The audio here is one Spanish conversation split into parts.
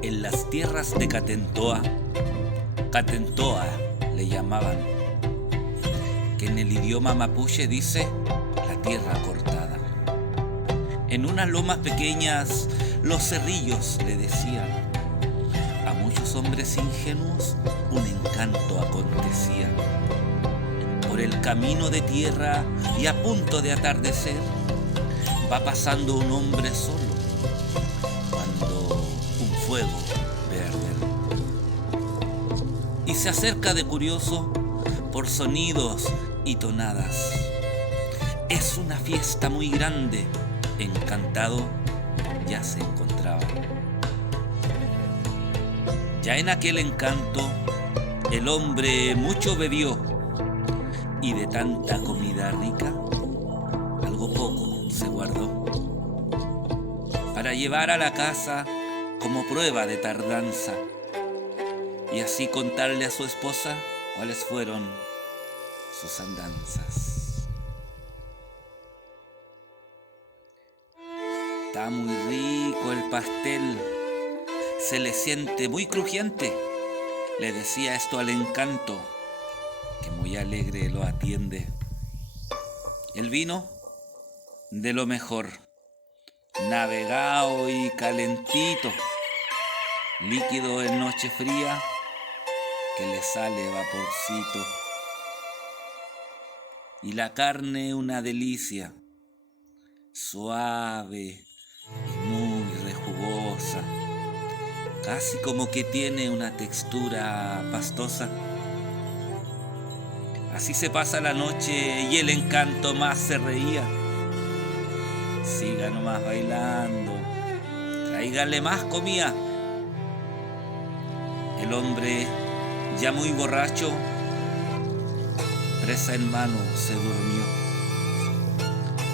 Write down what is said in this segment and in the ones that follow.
En las tierras de Catentoa, Catentoa le llamaban, que en el idioma mapuche dice la tierra cortada. En unas lomas pequeñas los cerrillos le decían, a muchos hombres ingenuos un encanto acontecía. Por el camino de tierra y a punto de atardecer, va pasando un hombre solo, cuando un fuego ve arder. Y se acerca de curioso por sonidos y tonadas. Es una fiesta muy grande, encantado ya se encontraba. Ya en aquel encanto el hombre mucho bebió, y de tanta comida rica algo poco se guardó, para llevar a la casa como prueba de tardanza, y así contarle a su esposa cuáles fueron sus andanzas. Está muy rico el pastel, se le siente muy crujiente, le decía esto al encanto, que muy alegre lo atiende. El vino de lo mejor, navegado y calentito, líquido en noche fría, que le sale vaporcito. Y la carne una delicia, suave y muy rejugosa, casi como que tiene una textura pastosa. Así se pasa la noche y el encanto más se reía. Siga nomás bailando, tráigale más comida. El hombre, ya muy borracho, presa en mano se durmió,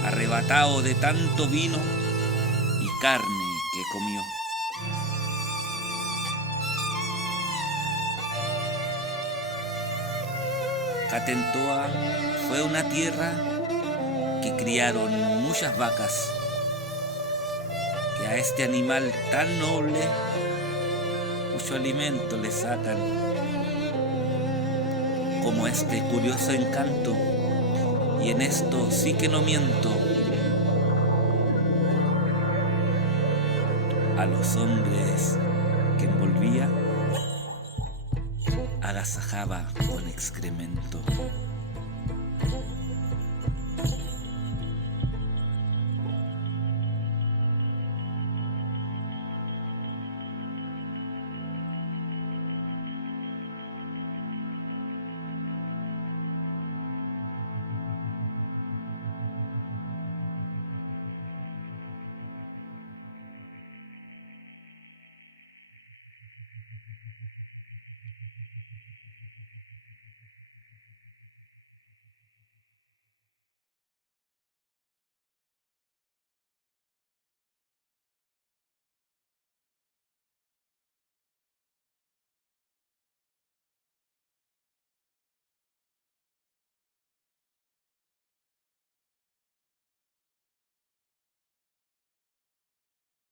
arrebatado de tanto vino y carne que comió. Catentoa fue una tierra que criaron muchas vacas, que a este animal tan noble mucho alimento le sacan, como este curioso encanto, y en esto sí que no miento, a los hombres que envolvía agasajaba con excremento.